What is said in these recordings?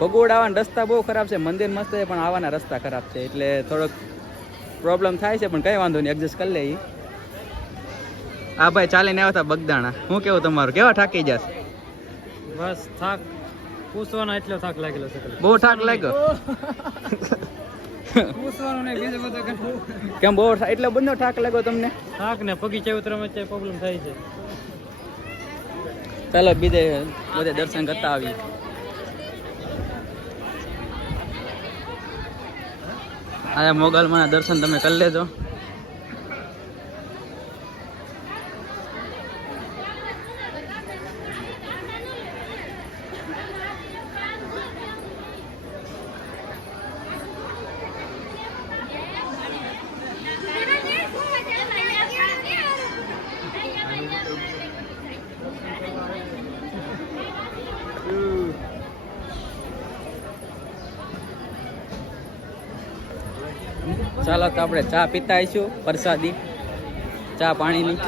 ભગોળ આવવાના રસ્તા બહુ ખરાબ છે, મંદિર મસ્ત છે પણ આવવાના રસ્તા ખરાબ છે, એટલે થોડોક પ્રોબ્લેમ થાય છે, પણ કંઈ વાંધો નહીં, એડજસ્ટ કરી લઈએ. હા ભાઈ ચાલીને આવ્યા હતા બગદાણા. શું કેવું તમારું, કેવા થાકી જશે? બસ થાક પૂછવાનો એટલો થાક લાગેલો છે. બહુ થાક લાગ્યો? પૂછવાનો ને બીજો બધો કેમ બહુ એટલો બધો થાક લાગ્યો તમને? થાક ને બગીચા ઉતરવામાં પ્રોબ્લેમ થાય છે. ચાલો બધે દર્શન કરતા આવીએ. આ મોગલમાં દર્શન તમે કરી લેજો. ચાલો તો આપણે ચા પીતા આવીશું, પ્રસાદી ચા પાણીની.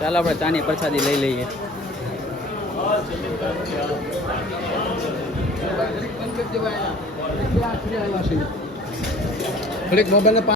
ચાલો આપણે ચાની પ્રસાદી લઈ લઈએ. મોબાઈલ